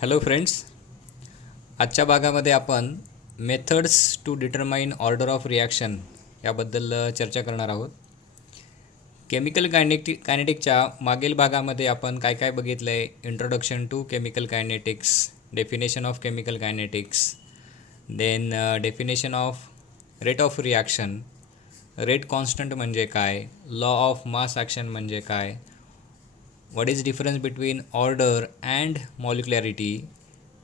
Hello friends, आजच्या भागामध्ये आपण methods to determine order of reaction याबद्दल चर्चा करणार आहोत. केमिकल कायनेटिकच्या मागील भागामध्ये आपण काय काय बघितलं आहे. Introduction to chemical kinetics, definition of chemical kinetics, then definition of rate of reaction, rate constant म्हणजे काय, लॉ ऑफ मास ॲक्शन म्हणजे काय, what is difference between order and molecularity,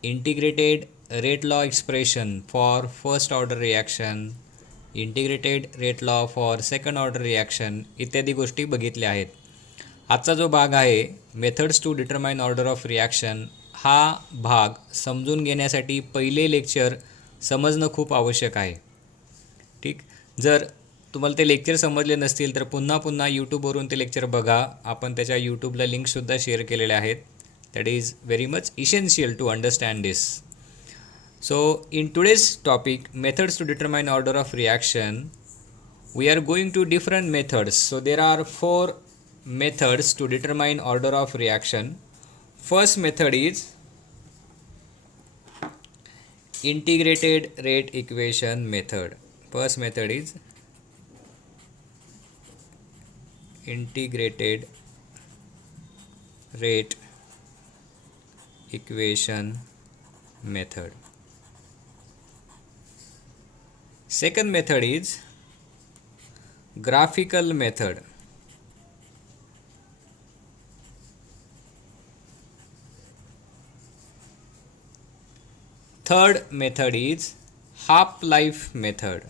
integrated rate law expression for first order reaction, integrated rate law for second order reaction इत्यादी गोष्टी बघितल्या आहेत. आजचा जो भाग आहे methods to determine order of reaction, हा भाग समजून घेण्यासाठी पहिले लेक्चर समजणं खूप आवश्यक आहे. ठीक, जर तुम्हाला ते लेक्चर समजले नसतील तर पुन्हा पुन्हा यूट्यूबवरून ते लेक्चर बघा. आपण त्याच्या यूट्यूबला लिंकसुद्धा शेअर केलेल्या आहेत. That is very much essential to understand this. So in today's topic methods to determine order of reaction, we are going to different methods. So there are four methods to determine order of reaction. First method is integrated rate equation method. First method is integrated rate equation method. Second method is graphical method. Third method is half-life method.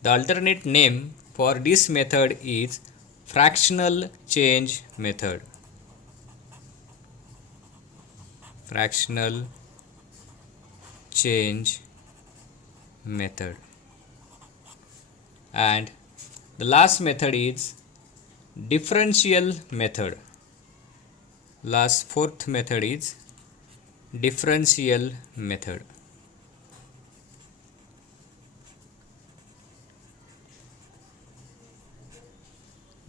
The alternate name for this method is fractional change method. Fractional change method. And the last method is differential method. Fourth method is differential method.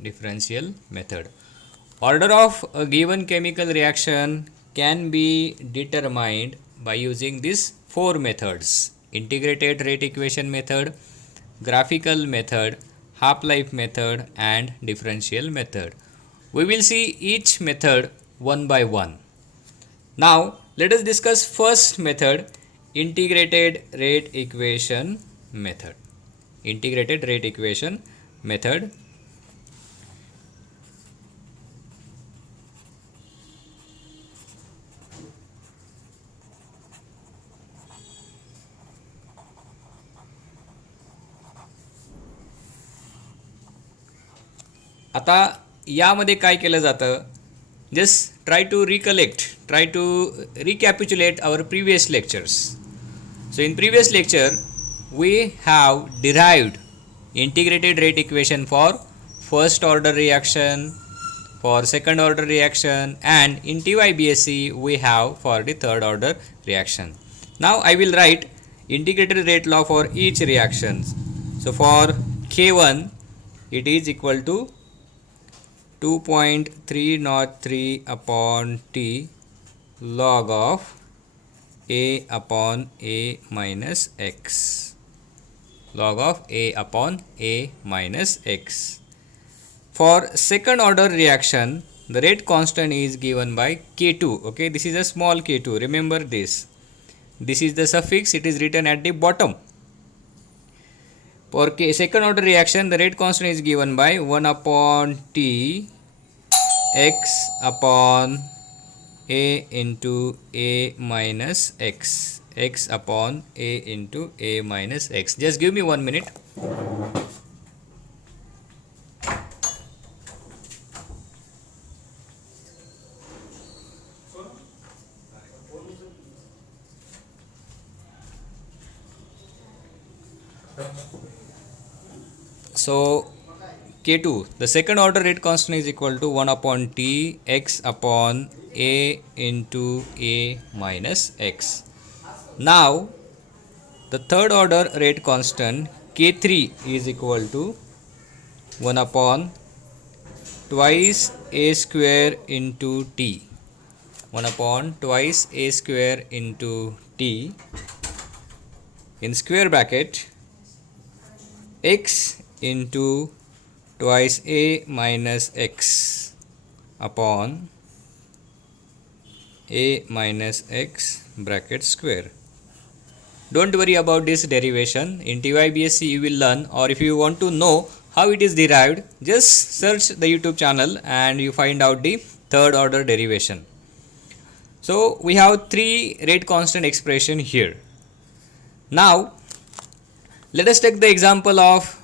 Differential method. Order of a given chemical reaction can be determined by using these four methods: integrated rate equation method, graphical method, half-life method, and differential method. We will see each method one by one. Now let us discuss first method, integrated rate equation method. Integrated rate equation method. आता यामध्ये काय केलं जातं, just try to recapitulate our previous lectures. So in previous lecture we have derived integrated rate equation for first order reaction, for second order reaction, and in TYBSc we have for the third order reaction. Now I will write integrated rate law for each reaction. So for K1 it is equal to 2.303 upon T log of A upon A minus X. Log of A upon A minus X. For second order reaction, the rate constant is given by K2. Okay, this is a small K2. Remember this. This is the suffix. It is written at the bottom. For second order reaction, the rate constant is given by 1 upon T X upon A into A minus X. X upon A into A minus X. Just give me 1 minute. So K2, the second order rate constant is equal to 1 upon T X upon A into A minus X. Now the third order rate constant K3 is equal to 1 upon twice a square into t. 1 upon twice a square into t in square bracket x into twice a minus x upon a minus x bracket square. Don't worry about this derivation. In TYBSc you will learn, or if you want to know how it is derived, just search the YouTube channel and you find out the third order derivation. So we have three rate constant expression here. Now let us take the example of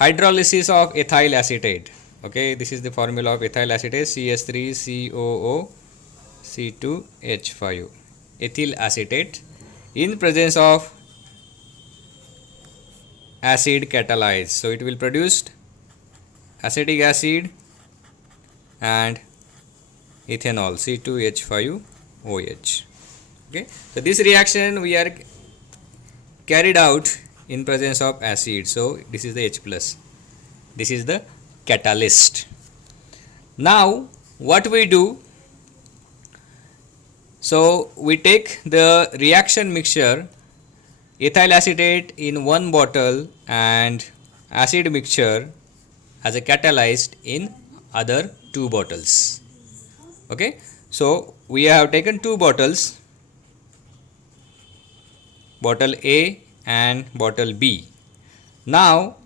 hydrolysis of ethyl acetate. Okay, this is the formula of ethyl acetate, CS3COO C2H5, ethyl acetate in presence of acid catalyzed. So it will produce acetic acid and ethanol C2H5OH. Okay, so this reaction we are carried out in presence of acid. So this is the H plus. This is the catalyst. Now what we do? So we take the reaction mixture, ethyl acetate in one bottle and acid mixture as a catalyst in other two bottles. Okay, so we have taken two bottles, bottle A and bottle B. Now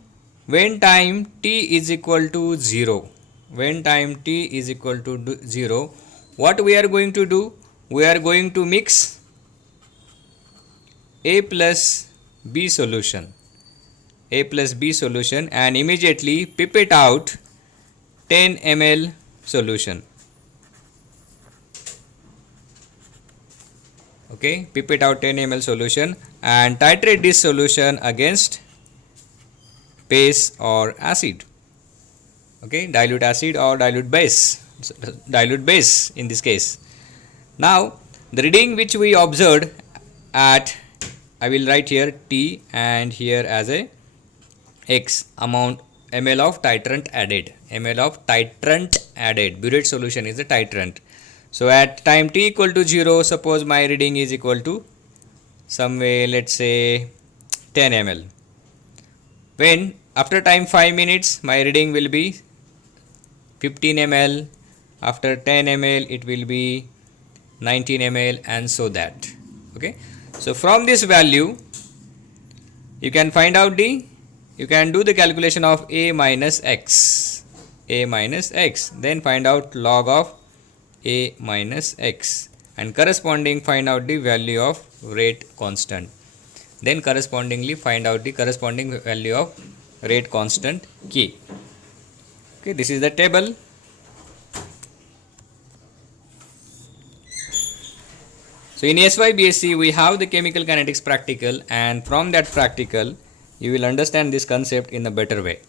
when time t is equal to 0, what we are going to do? We are going to mix A plus B solution, and immediately pipette out 10 ml solution. Okay, pipette out 10 ml solution and titrate this solution against base or acid. Okay, dilute acid or dilute base in this case. Now the reading which we observed at, I will write here T and here as a X amount ml of titrant added. Burette solution is the titrant. So at time t equal to 0, suppose my reading is equal to somewhere, let's say 10 ml. When after time 5 minutes my reading will be 15 ml, after 10 ml it will be 19 ml and so that. Okay, so from this value you can find out you can do the calculation of A minus X, then find out log of A minus X and corresponding find out the value of rate constant, then correspondingly find out the corresponding value of rate constant K. Okay, this is the table. So in SYBSc we have the chemical kinetics practical, and from that practical you will understand this concept in a better way.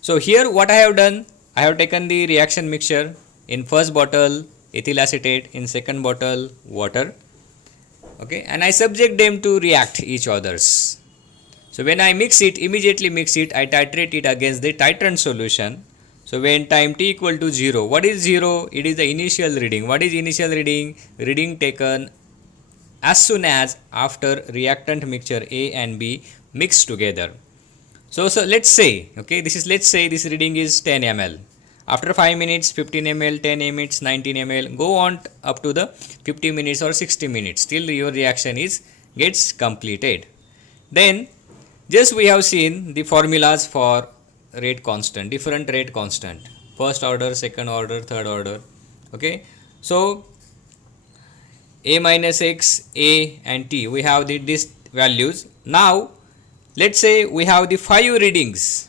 So here what I have done, I have taken the reaction mixture, in first bottle ethyl acetate, in second bottle water. Okay, and I subject them to react each others. So when I immediately mix it, I titrate it against the titrant solution. So when time t equal to 0, what is 0? It is the initial reading. What is initial reading? Reading taken as soon as after reactant mixture A and B mixed together. So let's say, okay, let's say this reading is 10 ml. After 5 minutes, 15 ml, 10 minutes, 19 ml, go on up to the 50 minutes or 60 minutes till your reaction gets completed. Then just we have seen the formulas for rate constant, different rate constant, first order, second order, third order. Okay, so A minus X, A and T, we have these values. Now let's say we have the 5 readings,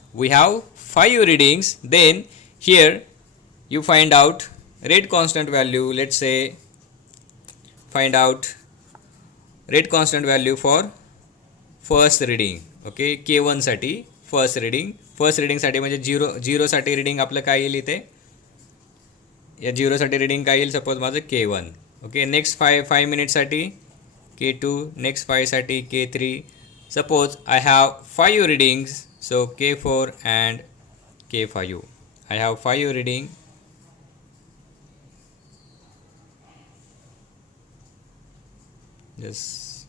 then here you find out rate constant value. Let's say find out rate constant value for first reading. Okay, K1 साठी first reading साठी म्हणजे झिरो साठी रिडिंग आपलं काय येईल इथे, या झिरो साठी रिडिंग काय येईल, सपोज माझं K1. ओके, नेक्स्ट 5 मिनिटसाठी K2, नेक्स्ट 5 साठी K3. Suppose I have 5 readings, So K4 and K5. I have 5 reading. Just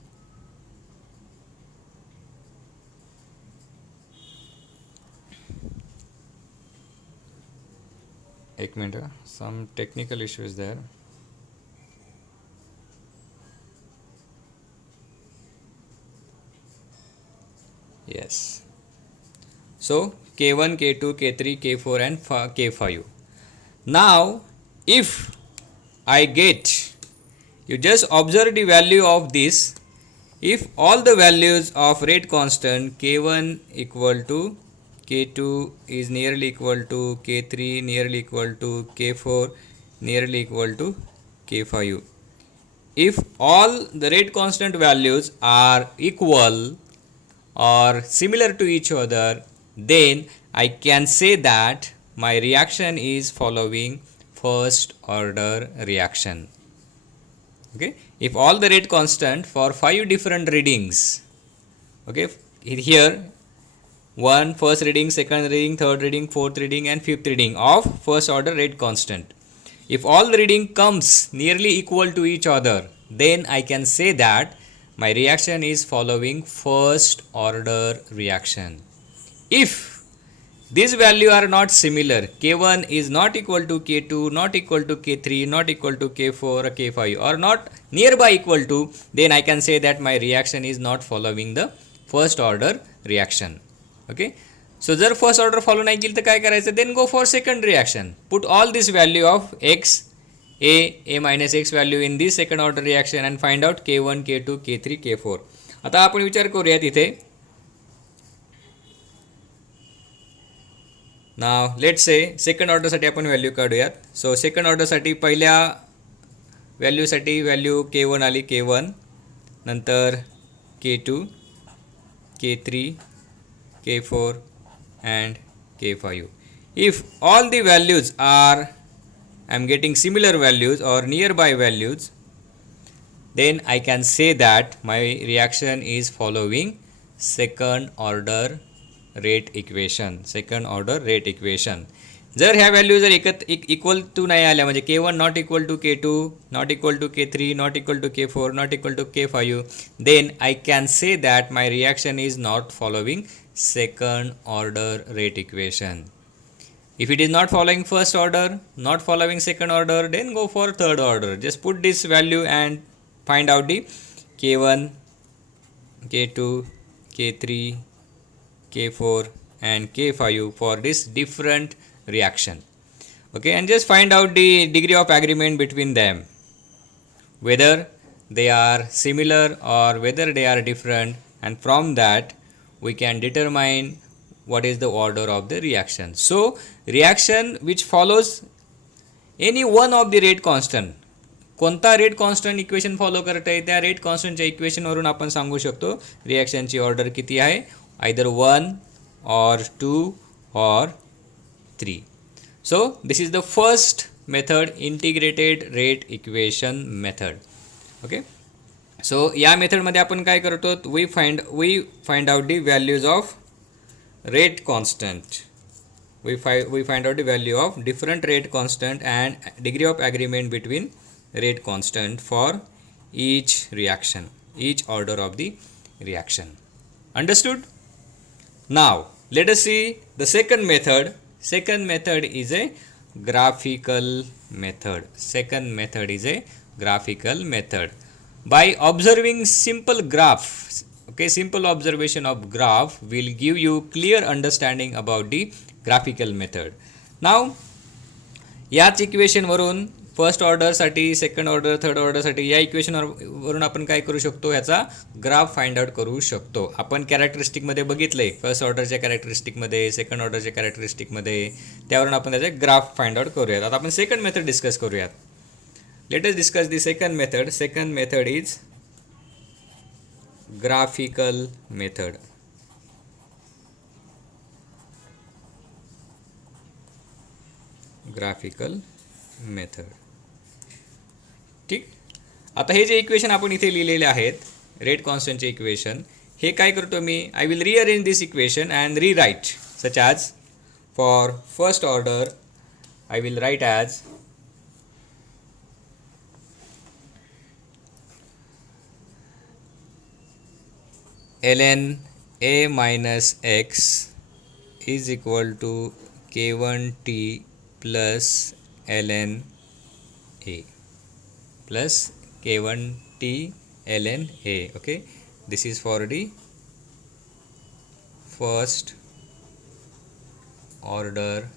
एक minute, some technical issue is there. Yes. So K1, K2, K3, K4 and K5. Now if I get, you just observe the value of this. If all the values of rate constant K1 equal to K2 is nearly equal to K3 nearly equal to K4 nearly equal to K5. If all the rate constant values are equal or similar to each other, then I can say that my reaction is following first order reaction. Okay, if all the rate constant for 5 different readings, okay, here one first reading, second reading, third reading, fourth reading and fifth reading of first order rate constant, if all the reading comes nearly equal to each other, then I can say that my reaction is following first order reaction. If these values are not similar, K1 is not equal to K2, not equal to K3, not equal to K4 or K5 or not nearby equal to, then I can say that my reaction is not following the first order reaction. Okay, so जर first order follow नाही केली तर काय करायचं, then go for second reaction. Put all this value of X A minus X value in this second order reaction and find out K1, K2, K3, K4. आता आपण विचार करूयात इथे. नाव लेट्स से सेकंड ऑर्डरसाठी आपण व्हॅल्यू काढूयात. So second ऑर्डरसाठी पहिल्या व्हॅल्यूसाठी व्हॅल्यू K1 आली, K1 नंतर K2, K3, K4 and K5. If all the values are, I am getting similar values or nearby values, then I can say that my reaction is following second order rate equation. second order rate equation. जर ह्या व्हॅल्यू जर equal to नाही आल्या, म्हणजे K1 not equal to K2, not equal to K3, not equal to K4, not equal to K5, then I can say that my reaction is not following second order rate equation. If it is not following first order, not following second order, then go for third order. Just put this value and find out the K1, K2, K3, K4 and K5 for this different reaction. Okay, and just find out the degree of agreement between them, whether they are similar or whether they are different, and from that we can determine what is the order of the reaction. So reaction which follows any one of the rate constant, कोणता rate constant equation follow करत आहे, त्या रेट कॉन्स्टंटच्या इक्वेशनवरून आपण सांगू शकतो रिॲक्शनची ऑर्डर किती आहे, आयदर 1 or 2 or 3. So this is the first method, integrated rate equation method. Okay, so या मेथडमध्ये आपण काय करतो, we find out the values of rate constant. We find out the value of different rate constant and degree of agreement between rate constant for each reaction, each order of the reaction. Understood? Now let us see the second method. Second method is a graphical method. Second method is a graphical method. By observing simple graphs, okay, simple observation of graph will give you clear understanding about the graphical method. Now याच इक्वेशन वरून फर्स्ट ऑर्डरसाठी, second order, third ऑर्डरसाठी या इक्वेशनवरून आपण काय करू शकतो, याचा ग्राफ फाइंड आउट करू शकतो. आपण कॅरेक्टरिस्टिकमध्ये बघितले, फर्स्ट ऑर्डरच्या कॅरेक्टरिस्टिकमध्ये, सेकंड ऑर्डरच्या कॅरेक्टरिस्टिकमध्ये, त्यावरून आपण त्याचे ग्राफ फाइंड आउट करूयात. आता आपण सेकंड मेथड डिस्कस करूयात. Let us discuss the second method. Second method is graphical method. Graphical method. ठीक. आता हे जे इक्वेशन आपण इथे लिहिलेले आहेत, रेट कॉन्स्टंटचे इक्वेशन, हे काय करतो मी, I will rearrange this equation and rewrite such as for first order I will write as ln a minus x is equal to k1t plus ln a plus k1t ln a. Okay, this is for the first order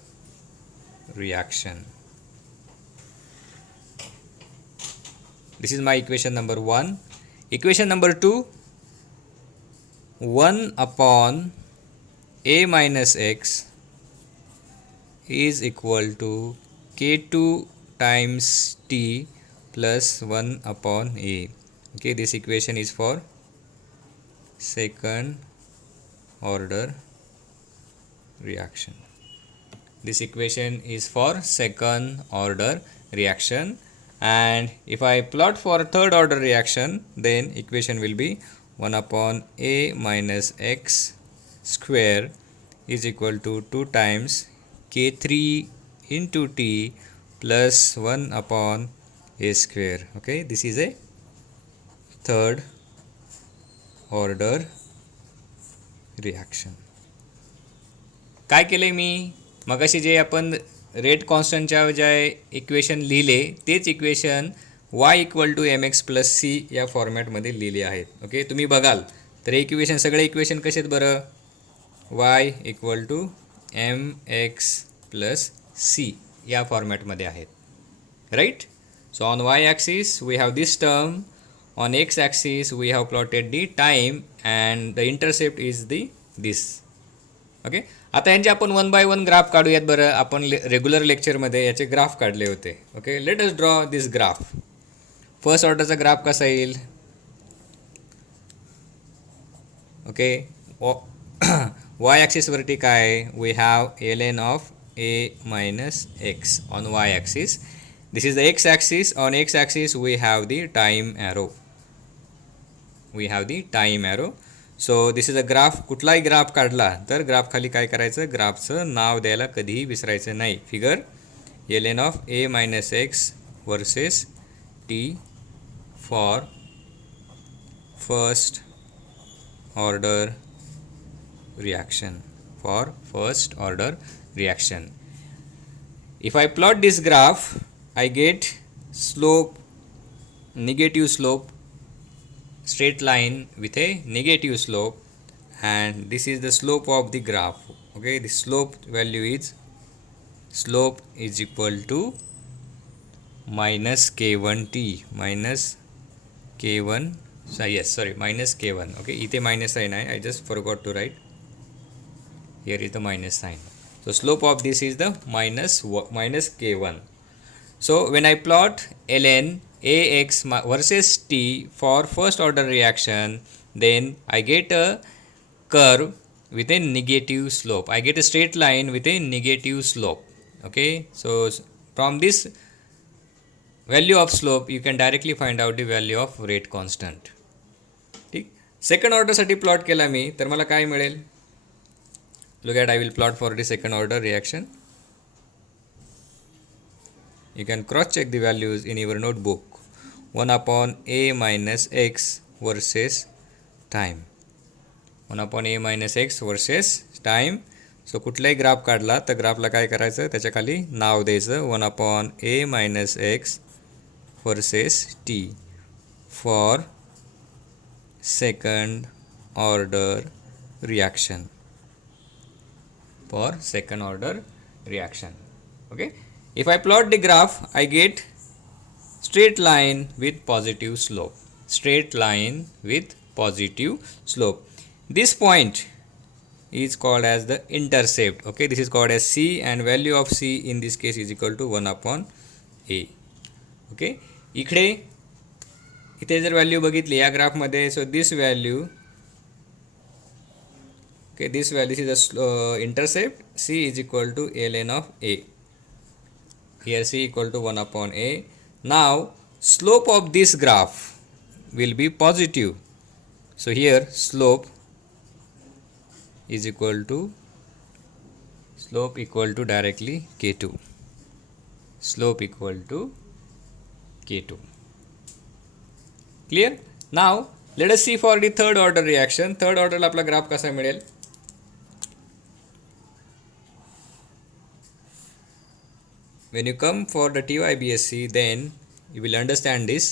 reaction. This is my equation number 1. Equation number 2, 1 upon a minus x is equal to k2 times t plus 1 upon a. Okay, this equation is for second order reaction. This equation is for second order reaction, and if I plot for third order reaction, then equation will be 1 upon a minus x square is equal to 2 times k3 into t plus 1 upon a square. Okay, this is a third order reaction. काय केले मी, मगाशी जे आपण रेट कॉन्स्टंटच्या जे equation लिहिले तेच equation y equal to m x plus c या फॉर्मॅटमध्ये लिहिले आहेत. ओके, तुम्ही बघाल तर हे इक्वेशन सगळे इक्वेशन कसे आहेत बरं, y equal to m x plus c या फॉर्मॅटमध्ये आहेत, right. So on y axis we have this term, on x axis we have plotted the time and the intercept is this. Okay, आता यांचे आपण 1 बाय 1 ग्राफ काढूयात बरं. आपण रेग्युलर लेक्चरमध्ये याचे ग्राफ काढले होते. Okay, let us draw this graph. First ऑर्डरचा ग्राफ कसा येईल. ओके, वाय ॲक्सिसवरती काय, we have ln of a minus X on Y axis. This is the X axis. On X axis we have the time arrow. So this is a graph. कुठलाही graph काढला तर ग्राफ खाली काय करायचं, ग्राफचं नाव द्यायला कधीही विसरायचं नाही. Figure ln of a minus x versus t for first order reaction. If I plot this graph, I get slope, negative slope, straight line with a negative slope, and this is the slope of the graph. Okay, the slope is equal to minus k1t minus k1 minus k1. Okay, इथे minus sign आहे, I just forgot to write. Here is the minus sign. So slope of this is the minus k1. So when I plot ln ax versus t for first order reaction, then I get a curve with a negative slope. I get a straight line with a negative slope. Okay, so from this value of slope you can directly find out the value of rate constant. ठीक, सेकंड ऑर्डरसाठी प्लॉट केला मी तर मला काय मिळेल. Look at, I will plot for the second order reaction. You can cross check the values in your notebook. 1 upon a minus x versus time. 1 upon a minus x versus time. सो कुठलाही graph काढला तर ग्राफला काय करायचं, त्याच्या खाली नाव द्यायचं 1 upon a minus x versus t for second order reaction. Okay, if I plot the graph, I get straight line with positive slope. This point is called as the intercept. Okay, this is called as c, and value of c in this case is equal to 1 upon a. Okay, इथे जर value बघितली या ग्राफमध्ये, so this value, okay, this value is the intercept. C is equal to ln of a. Here C equal to 1 upon a. Now slope of this graph will be positive. So here slope is equal to directly K2. Slope equal to K2. Clear? Now let us see for the third order reaction. Third order ला आपला ग्राफ कसा मिळेल? When you come for the TYBSC, then you will understand this.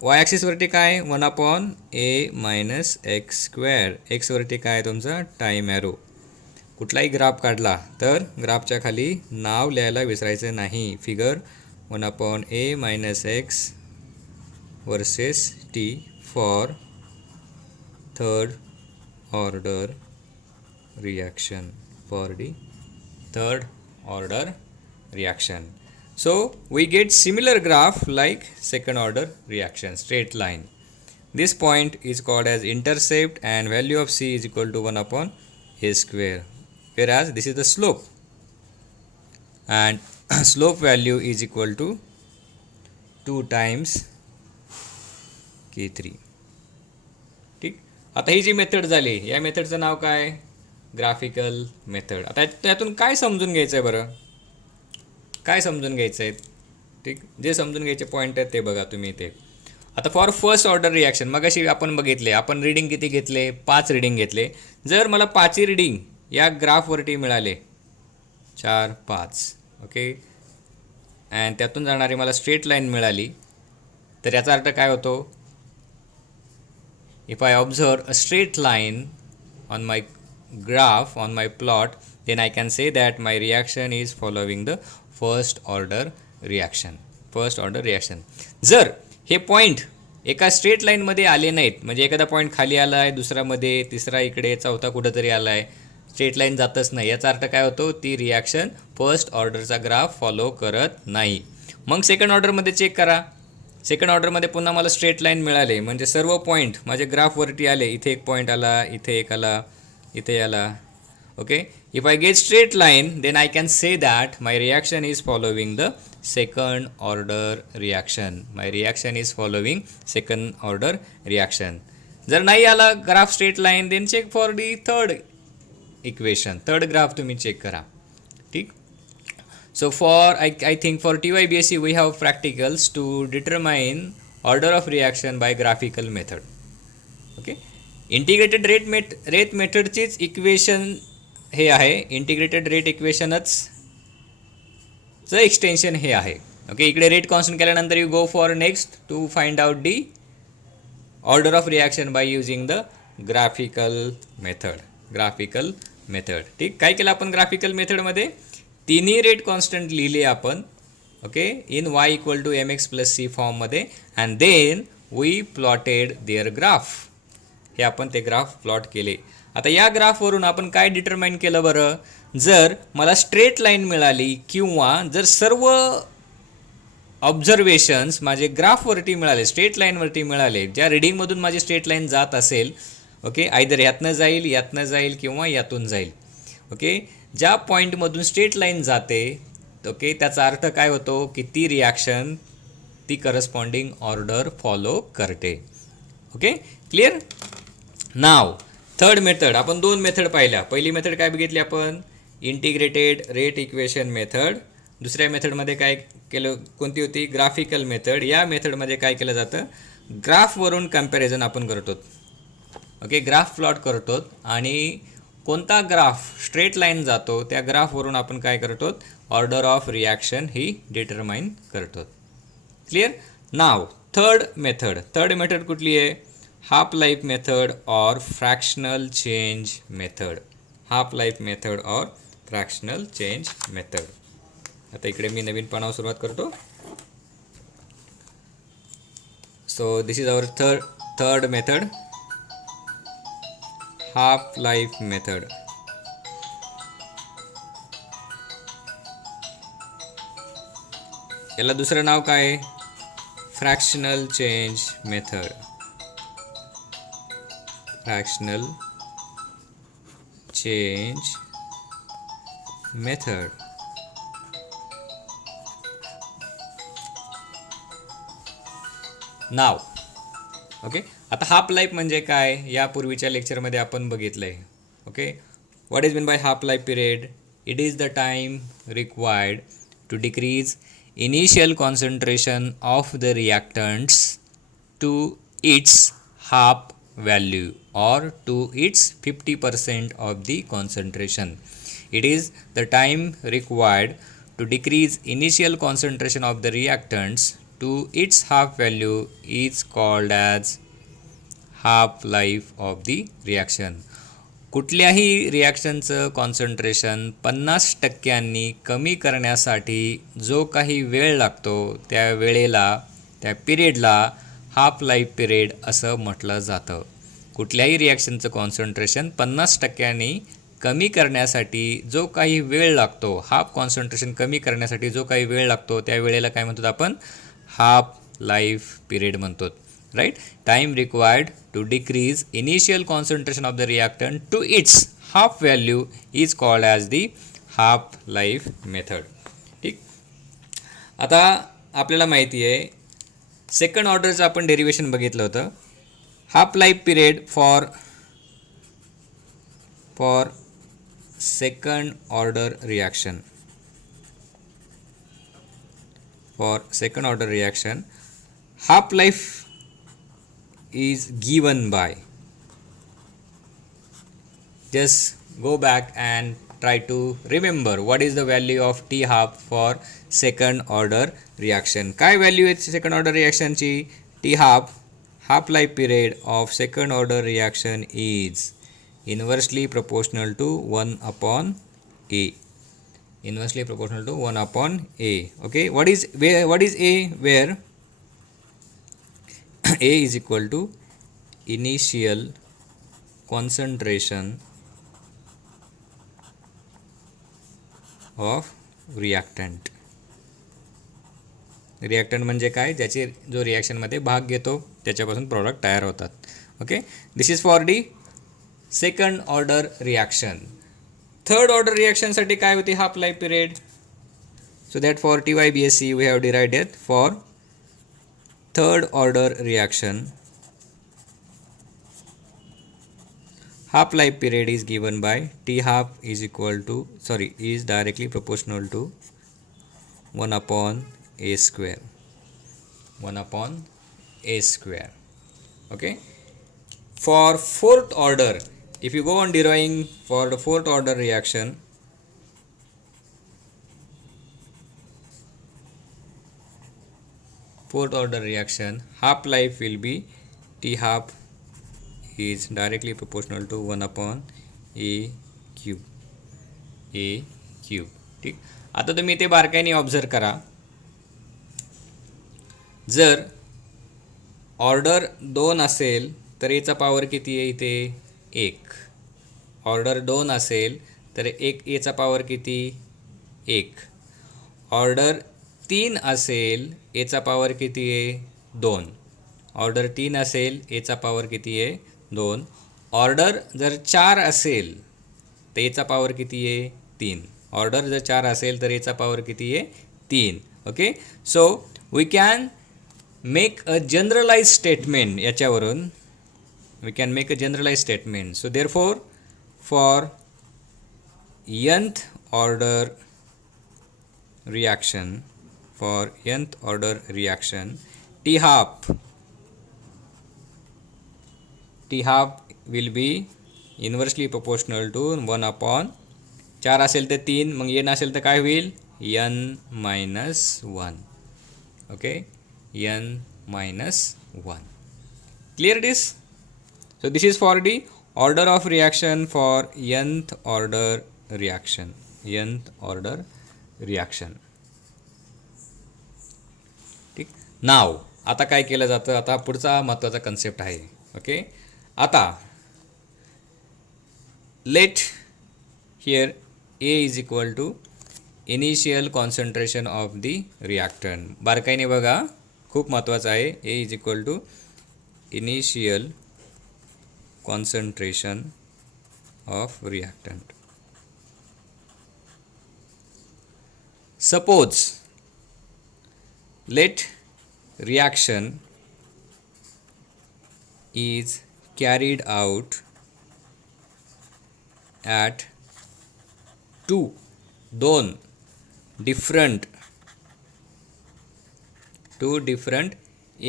Y axis वरती काय 1 upon a minus x square. X वरती काय तुमचा time arrow. कुठलाही graph काढला तर ग्राफच्या खाली नाव लिहायला विसरायचं नाही. फिगर 1 upon a minus x versus t for third order reaction. For the third order reaction. So we get similar graph like second order reaction, straight line. This point is called as intercept and value of c is equal to 1 upon a square, whereas this is the slope and slope value is equal to 2 times k3. ठीक. आता ही जी मेथड झाली, या मेथडचं नाव काय? Graphical method. आता त्यातून काय समजून घ्यायचं आहे बरं? काय समजून घ्यायचं आहे? ठीक, जे समजून घ्यायचे पॉईंट आहेत ते बघा तुम्ही इथे. आता फॉर फर्स्ट ऑर्डर रिॲक्शन मगाशी आपण बघितले, आपण रीडिंग किती घेतले? 5 रीडिंग घेतले. जर मला 5ही रीडिंग या ग्राफवरती मिळाले 4, 5, ओके, अँड त्यातून जाणारी मला स्ट्रेट लाईन मिळाली, तर याचा अर्थ काय होतो? If I observe a straight line on my graph, on my plot, then I can say that my reaction is following the first order reaction. First order reaction. जर हे पॉईंट एका स्ट्रेट लाईनमध्ये आले नाहीत, म्हणजे एखादा पॉईंट खाली आला आहे, दुसरा मध्ये, तिसरा इकडे, चौथा कुठंतरी आला आहे, स्ट्रेट लाईन जातच नाही, याचा अर्थ काय होतो? ती रिॲक्शन फर्स्ट ऑर्डरचा ग्राफ फॉलो करत नाही. मग सेकंड ऑर्डरमध्ये चेक करा. सेकंड ऑर्डरमध्ये पुन्हा मला स्ट्रेट लाईन मिळाले, म्हणजे सर्व पॉईंट माझे ग्राफवरती आले. इथे एक पॉईंट आला, इथे एक आला, इथे आला. Okay, if I get straight line then I can say that my reaction is following the second order reaction. My reaction is following second order reaction. जर नाही आला graph straight line then check for the third equation. Third graph तुम्ही check करा. ठीक. So for I think for TYBSC we have practicals to determine order of reaction by graphical method. Okay, integrated rate मेथडचीच equation हे आहे. Integrated rate इक्वेशनच extension हे आहे. Okay, इकडे रेट कॉन्स्टंट केल्यानंतर you go for next to find out the order of reaction by using the graphical method. Graphical method. ठीक, काय केलं आपण ग्राफिकल मेथडमध्ये? तिन्ही रेट कॉन्स्टंट लिहिले आपण. Okay, in y equal to mx plus c फॉर्ममध्ये, and then we plotted their graph. हे आपण ते ग्राफ प्लॉट केले. आता या ग्राफवरून आपण काय डिटरमाइन केलं बरं? जर मला स्ट्रेट लाईन मिळाली किंवा जर सर्व ऑब्झर्वेशन्स माझे ग्राफवरती मिळाले, स्ट्रेट लाईनवरती मिळाले, ज्या रिडिंगमधून माझी स्ट्रेट लाईन जात असेल, ओके, आयदर यातनं जाईल किंवा यातून जाईल. ओके, ज्या पॉईंटमधून स्ट्रेट लाईन जाते, ओके, त्याचा अर्थ काय होतो? की ती रिॲक्शन ती करस्पॉन्डिंग ऑर्डर फॉलो करते. Okay, clear? Now third method. आपण 2 मेथड पाहिल्या. पहिली मेथड काय बघितली आपण? Integrated rate equation method. दुसऱ्या मेथडमध्ये काय केलं? कोणती होती? Graphical method. या मेथडमध्ये काय केलं जातं? ग्राफवरून कम्पॅरिझन आपण करतो. ओके, ग्राफ प्लॉट करतो आणि कोणता ग्राफ स्ट्रेट लाईन जातो त्या ग्राफवरून आपण काय करतो? ऑर्डर ऑफ रिॲक्शन ही डिटरमाइन करतो. Clear? Now third method. Third method कुठली आहे? हाफ लाईफ मेथड और fractional change method. Half life method और फ्रॅक्शनल चेंज मेथड. आता इकडे मी नवीन पानावर सुरुवात करतो. So this is our third method, half life method. याला दुसरं नाव काय आहे? Fractional change method. Fractional change method. Now okay. आता हाफ लाईफ म्हणजे काय यापूर्वीच्या लेक्चरमध्ये आपण बघितलं आहे. Okay. What is mean by half life period? It is the time required to decrease initial concentration of the reactants to its half value or to its 50% of the concentration. It is the time required to decrease initial concentration of the reactants to its half value is called as half life of the reaction. कुठल्याही रिॲक्शनचं कॉन्सन्ट्रेशन 50% कमी करण्यासाठी जो काही वेळ लागतो त्या वेळेला, त्या पिरियडला हाफ लाईफ पिरियड असं म्हटलं जातं. कुठल्याही रिॲक्शनचं कॉन्सन्ट्रेशन 50% कमी करण्यासाठी जो काही वेळ लागतो, हाफ कॉन्सन्ट्रेशन कमी करण्यासाठी जो काही वेळ लागतो त्या वेळेला काय म्हणतो आपण? हाफ लाईफ पिरियड म्हणतो. Right. Time required to decrease initial concentration of the reactant to its half value is called as the half life method. ठीक. आता आपल्याला माहिती आहे सेकंड ऑर्डरचं आपण डेरिवेशन बघितलं होतं. Half life period for second order reaction, half life is given by, just go back and try to remember what is the value of t half for second order reaction. काय व्हॅल्यू आहे second order रिॲक्शनची? t half life period of second order reaction is inversely proportional to 1 upon a. Inversely proportional to 1 upon a. Okay, what is a? Where a is equal to initial concentration of reactant. Reactant म्हणजे काय? ज्याचे जो रिॲक्शनमध्ये भाग घेतो त्याच्यापासून product तयार होतात. Okay. This is for the second order reaction. Third order रिॲक्शनसाठी काय होती half life period? So that for TYBSc we have derived it. For third order reaction half life period is given by t half is directly proportional to 1 upon a square. 1 upon a square. Okay. For fourth order, if you go on deriving for the fourth order reaction, half life will be t half is directly proportional to 1 upon a cube. ठीक. आता तुम्ही ते बारकाईने ऑब्झर्व करा. जर ऑर्डर 2 असेल तर एचा पॉवर किती आहे इथे? 1. ऑर्डर 2 असेल तर एचा पॉवर किती? 1. ऑर्डर 3 असेल एचा पॉवर किती आहे? 2. ऑर्डर 3 असेल एचा पॉवर किती आहे? 2. ऑर्डर जर 4 असेल तर एचा पॉवर किती आहे? 3. ऑर्डर जर 4 असेल तर एचा पॉवर किती आहे? 3. Okay. So we can make a generalise statement याच्यावरून. We can make a generalise statement. So therefore for nth order reaction, t half will be inversely proportional to 1 upon 4 असेल तर 3, मग n असेल तर काय होईल? n minus 1. Okay. n minus 1. Clear this? So this is for the order of reaction for nth order reaction. ठीक. नाव आता काय केलं जातं? आता पुढचा महत्त्वाचा कन्सेप्ट आहे. ओके. आता let here A is equal to initial concentration of the reactant. बारकाईने बघा, खूप महत्त्वाचं आहे. A is equal to initial concentration of reactant. Suppose let reaction is carried out at two different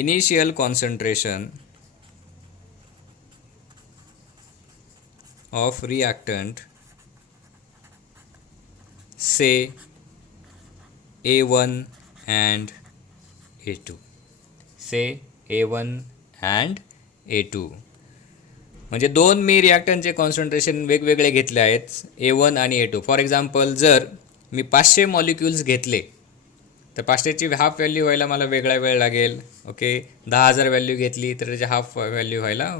initial concentration of reactant, say A1 and A2. say A1 and A2. म्हणजे दोन मी रिॲक्टंटचे कॉन्सन्ट्रेशन वेगवेगळे घेतले आहेत, A1 आणि A2. फॉर एक्झाम्पल, जर मी 500 मॉलिक्युल्स घेतले तर 500ची हाफ व्हॅल्यू व्हायला मला वेगळा वेळ लागेल. ओके, 10,000 व्हॅल्यू घेतली तर त्याची हाफ व्हॅल्यू व्हायला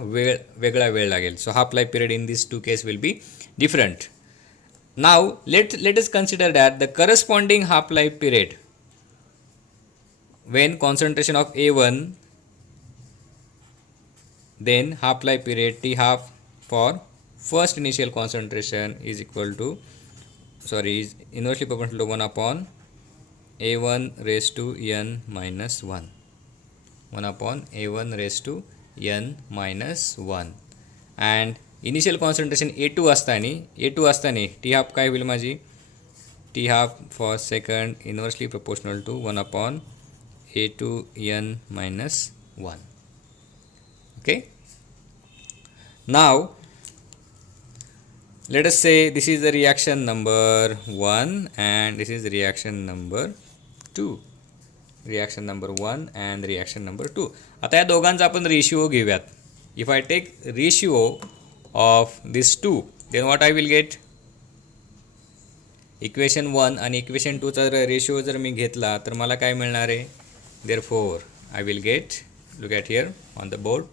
वेगळा वेळ लागेल. So half life period in this two case will be different. Now let us consider that the corresponding half life period when concentration of A1, then half life period T half for first initial concentration is equal to is inversely proportional to 1 upon A1 raised to n minus 1. 1 upon A1 raised to n minus 1. and initial concentration A2 असताना T half काय होईल माझी, T half for second inversely proportional to 1 upon A2 n minus 1. Okay, now let us say this is the reaction number 1 and this is the reaction number 2. reaction number 1 and reaction number 2. आता या दोघांचा आपण ratio घेऊयात. If I take ratio of these two, then what I will get, equation 1 आणि इक्वेशन 2 चा रेशिओ जर मी घेतला तर मला काय मिळणार आहे. therefore I will get, look at here on the board,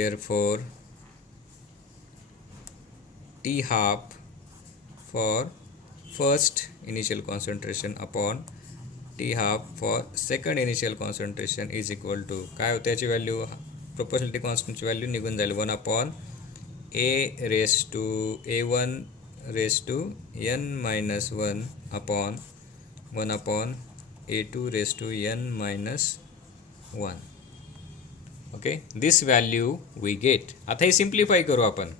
therefore T half for first initial concentration upon T half for second initial concentration is equal to काय होते याची व्हॅल्यू, प्रोपोर्शनॅलिटी कॉन्स्टंटची व्हॅल्यू निघून जाईल 1 upon A raise to A1 raise to n minus 1 upon 1 upon A2 raise to n minus 1. Okay, this value we get. आता हे सिम्प्लिफाय करू आपण.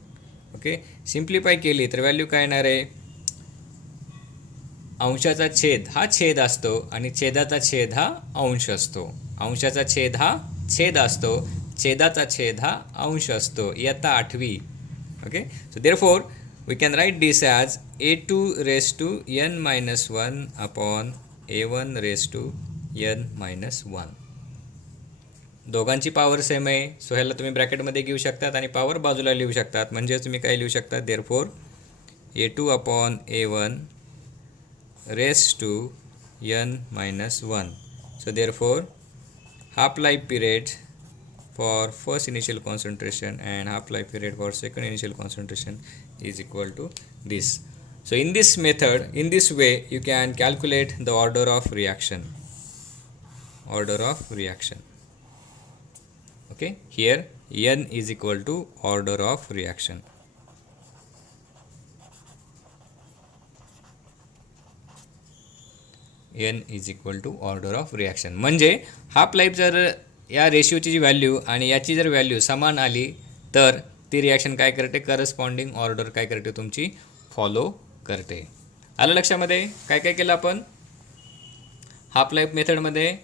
ओके, सिम्प्लिफाय केली तर व्हॅल्यू काय येणार आहे, अंशाचा छेद हा छेद असतो आणि छेदाचा छेद हा अंश असतो. अंशाचा छेद हा छेद असतो, छेदाचा छेद हा अंश असतो. इयत्ता 8वी. Okay, so therefore we can write this as A2 raise to n minus 1 upon A1 raise to n minus 1. दोघांची पॉवर सेम आहे, सो ह्याला तुम्ही ब्रॅकेटमध्ये घेऊ शकतात आणि पॉवर बाजूला लिहू शकतात. म्हणजे तुम्ही काय लिहू शकता, therefore A2 upon A1 raised to n minus 1. So therefore half life period for first initial concentration and half life period for second initial concentration is equal to this. So in this method, in this way you can calculate the order of reaction. Okay, here n is equal to order of reaction. n is equal to order of reaction. म्हणजे half life जर या रेशिओची जी व्हॅल्यू आणि याची जर व्हॅल्यू समान आली तर ती रिॲक्शन काय करते, करस्पॉन्डिंग ऑर्डर काय करते, तुमची फॉलो करते. आलं लक्षामध्ये. काय काय केलं आपण हाफ लाईफ मेथडमध्ये.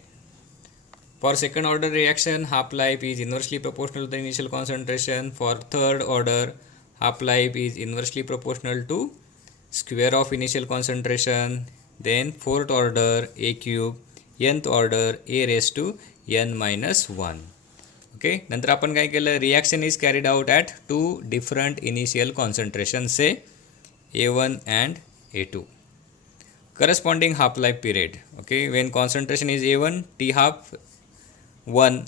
For second order reaction half life is inversely proportional to the initial concentration. For third order half life is inversely proportional to square of initial concentration. then fourth order A cube, nth order A raised to n minus 1. ओके, नंतर आपण काय केलं, reaction is carried out at 2 different initial concentrations, say A1 and A2. Corresponding half life period. Okay, when concentration is A1, T half 1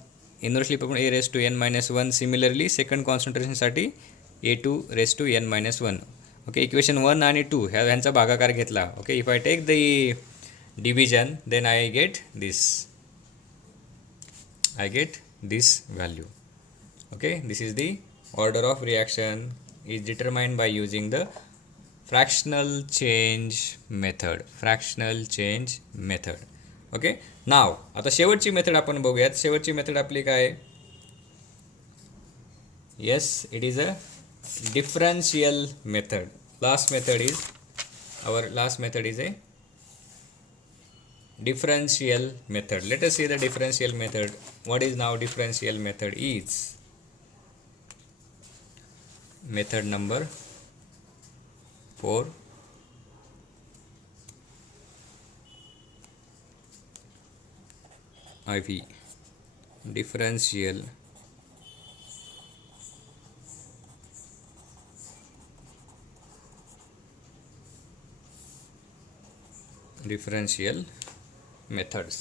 inversely proportional A raised to n minus 1. Similarly second concentration साठी A2 raised to n minus 1. Okay, equation 1 आणि 2 ह्यांचा भागाकार घेतला. Okay, if I take the division then I get this value. Okay, this is the order of reaction is determined by using the fractional change method. Okay. Now आता शेवटची मेथड आपण बघूयात. शेवटची मेथड आपली काय आहे? Yes, it is a differential method. Last method is our last method is a differential method. Let us see the differential method. What is now differential method is method number 4. IV differential methods.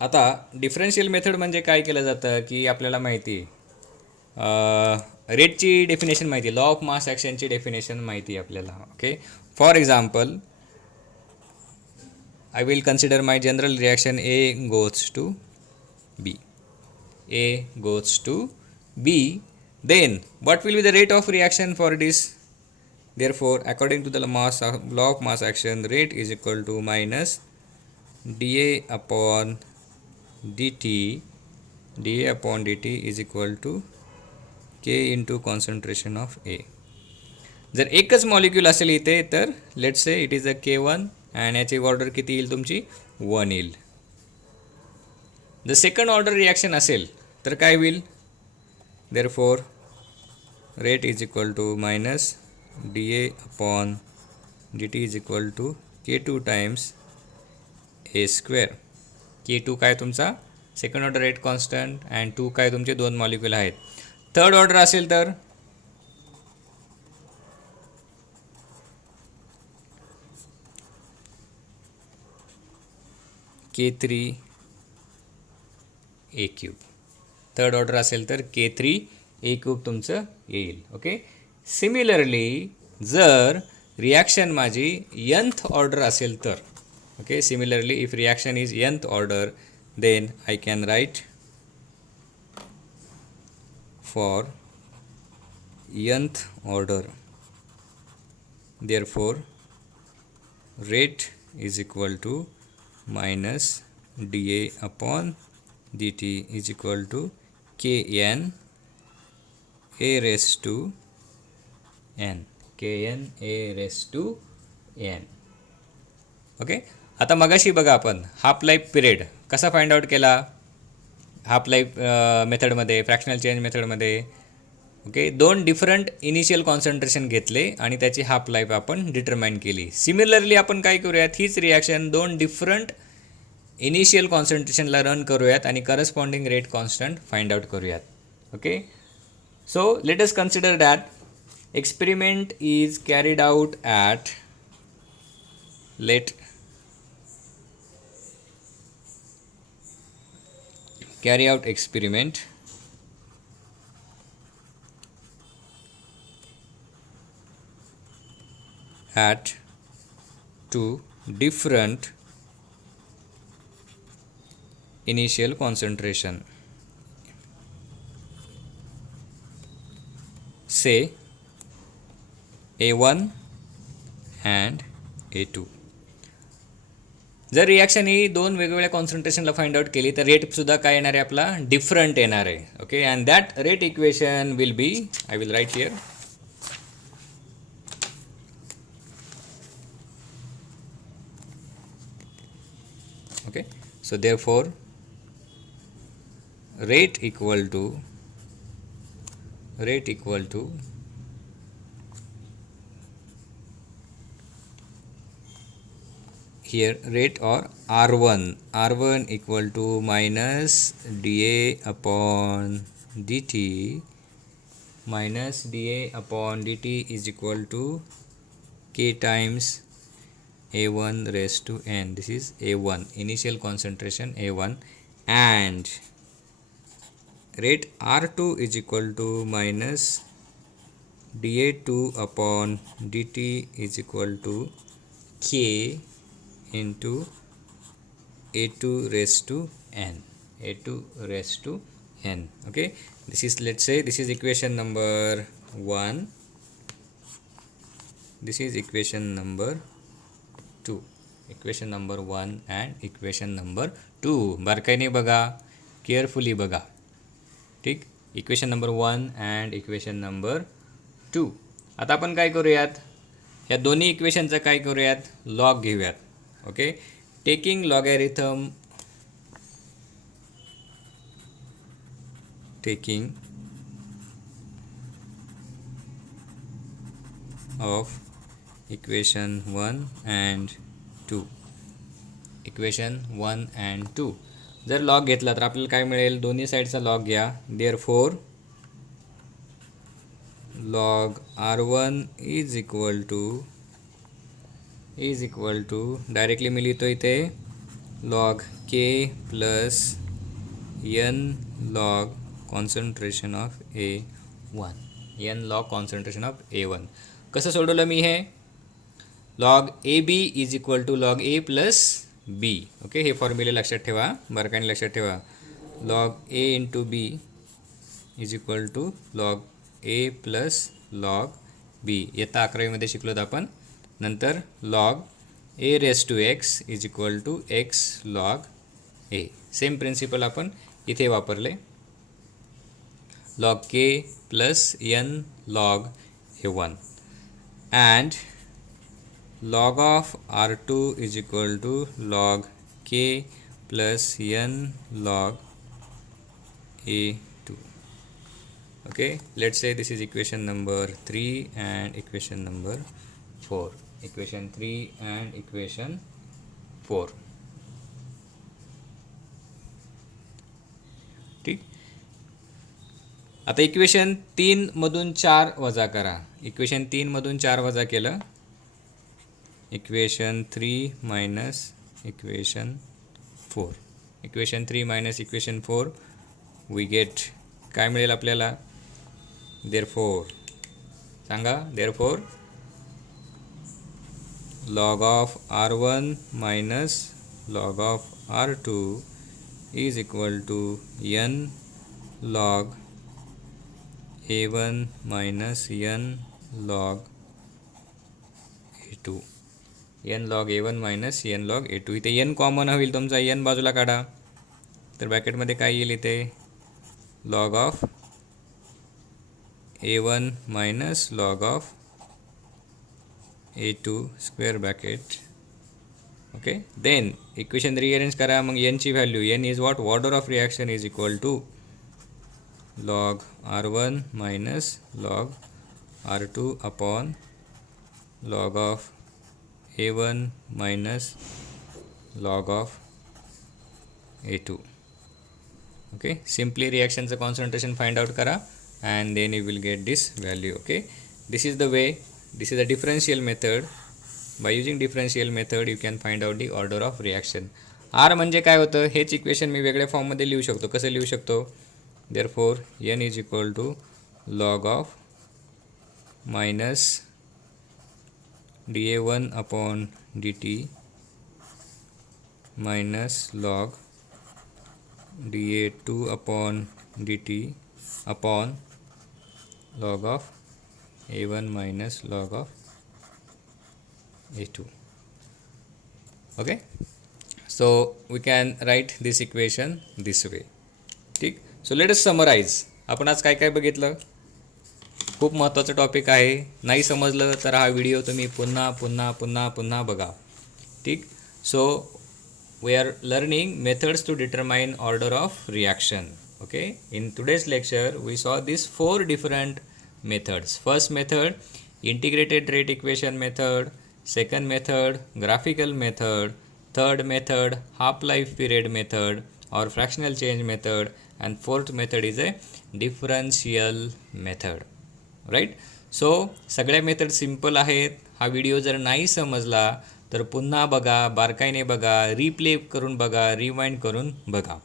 आता differential method म्हणजे काय केलं जातं की आपल्याला माहिती आहे रेटची डेफिनेशन माहिती आहे, लॉ ऑफ मास ॲक्शनची डेफिनेशन माहिती आहे आपल्याला. Okay. For example, I will consider my general reaction A goes to B. A goes to B. Then what will be the rate of reaction for this? Therefore, according to the law of mass action, rate is equal to minus dA upon dt. dA upon dt is equal to K into concentration of A. जर एकच मॉलिक्यूल असेल इथे तर let's say it is a K1 आणि याची ऑर्डर किती येईल तुमची 1 येईल. जर सेकंड ऑर्डर रिॲक्शन असेल तर काय होईल? Therefore rate is equal to minus dA upon dt is equal to K2 times A square. K2 काय तुमचा second order rate constant and 2 काय तुमचे 2 मॉलिक्यूल आहेत. थर्ड ऑर्डर असेल तर K3 A cube. Third order असेल तर K3 A क्यूब तुमचं येईल. ओके. सिमिलरली जर रिॲक्शन माझी nth ऑर्डर असेल तर, okay, similarly if reaction is nth order then I can write for nth order therefore rate is equal to minus dA upon dt is equal to kn a raised to n. kn a raised to n. Okay. आता मगाशी बघा आपण half life period कसा find out केला half life मेथडमध्ये, fractional change मेथडमध्ये. Okay. 2 different initial concentration घेतले आणि त्याची हाफ लाईफ आपण डिटरमाइन केली. सिमिलरली आपण काय करूयात, हीच रिॲक्शन 2 डिफरंट इनिशियल कॉन्सन्ट्रेशनला रन करूयात आणि corresponding rate constant find out करूयात. Okay. So let us consider that experiment is carried out at carry out experiment at 2 different initial concentration, say A1 and A2. जर रिॲक्शन ही 2 वेगवेगळ्या कॉन्सन्ट्रेशनला find out केली तर रेटसुद्धा काय येणार आहे आपला डिफरंट येणार आहे. Okay. And that rate equation will be, I will write here, okay. So therefore rate equal to here rate or R1 equal to minus dA upon dt is equal to K times A1 raised to n. This is A1, initial concentration A1, and rate R2 is equal to minus dA2 upon dt is equal to K into A2 raised to n. Okay. This is, let's say this is equation number 1. This is equation number 2. Equation number 1 and equation number 2. बारकाईने बघा, केअरफुली बघा. ठीक, equation number 1 and equation number 2. आता आपण काय करूयात, या दोन्ही इक्वेशनचा काय करूयात, लॉग घेऊयात. Okay, taking logarithm of equation 1 अँड 2. इक्वेशन 1 अँड 2 जर लॉग घेतला तर आपल्याला काय मिळेल, दोन्ही साईडचा लॉग घ्या. Therefore log R1 is equal to directly मी लिहितो इथे log K plus n log concentration of A1. n log concentration of A1. कसं सोडवलं मी हे, log AB is equal to log A plus B. Okay, हे फॉर्म्युले लक्षात ठेवा, बारकाईने लक्षात ठेवा. Log A into B is equal to log A plus log B. इयत्ता 11वीमध्ये शिकलोत आपण. नंतर log A raise to X is equal to X log A. Same principle आपण इथे वापरले. Log K plus n log A1 and log of R2 is equal to log K plus n log A2. Okay, let's say this is equation number 3 and equation number 4. Equation 3 and equation 4. ठीक, आता इक्वेशन 3 मधून 4 वजा करा. इक्वेशन 3 मधून 4 वजा केलं, equation 3 minus equation 4. Equation 3 minus equation 4 we get, काय मिळेल आपल्याला, देअरफोर सांगा, therefore log of R1 minus log of R2 is equal to n log A1 minus n log A2. n log A1 minus n log A2. इथे n common होईल, तुमचा n बाजूला काढा, तर ब्रॅकेटमध्ये काय येईल इथे, log of A1 minus log of A2 square bracket. Okay, then equation rearrange करा. मग n ची value, n is what, order of reaction is equal to log R1 minus log R2 upon log of A1 minus log of A2. Okay, simply रिॲक्शनचं concentration find out करा and then you will get this value. Okay, this is the way, this is a differential method. By using differential method you can find out the order of reaction. R म्हणजे काय होतं, हेच इक्वेशन मी वेगळ्या फॉर्ममध्ये लिहू शकतो. कसं लिहू शकतो, therefore n is equal to log of minus dA1 upon dt minus log dA2 upon dt upon log of A1 minus log of A2. Okay, so we can write this equation this way. ठीक, so let us summarize. आपण आज काय काय बघितलं, खूप महत्त्वाचं टॉपिक आहे. नाही समजलं तर हा व्हिडिओ तुम्ही पुन्हा पुन्हा पुन्हा पुन्हा बघा. ठीक, सो we are learning methods to determine order of reaction. Okay, in today's lecture we saw these 4 different methods. First method, integrated rate equation method. Second method, graphical method. Third method, half life period method or fractional change method. And fourth method is a differential method. Right, so सगळ्या method simple आहेत. हा व्हिडिओ जर नाही समजला तर पुन्हा बघा, बारकाईने बघा, रिप्ले करून बघा, रिवाइंड करून बघा.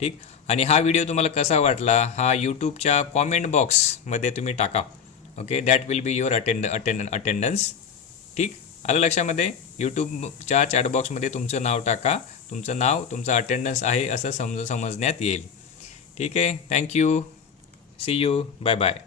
ठीक, आणि हा व्हिडिओ तुम्हाला कसा वाटला हा यूट्यूबच्या कॉमेंट बॉक्समध्ये तुम्ही टाका. Okay, that will be your attendance. ठीक, आलं लक्षामध्ये, यूट्यूबच्या चॅटबॉक्समध्ये तुमचं नाव टाका, तुमचं नाव तुमचं अटेंडन्स आहे असं समजण्यात येईल. ठीक आहे, thank you, see you, bye bye.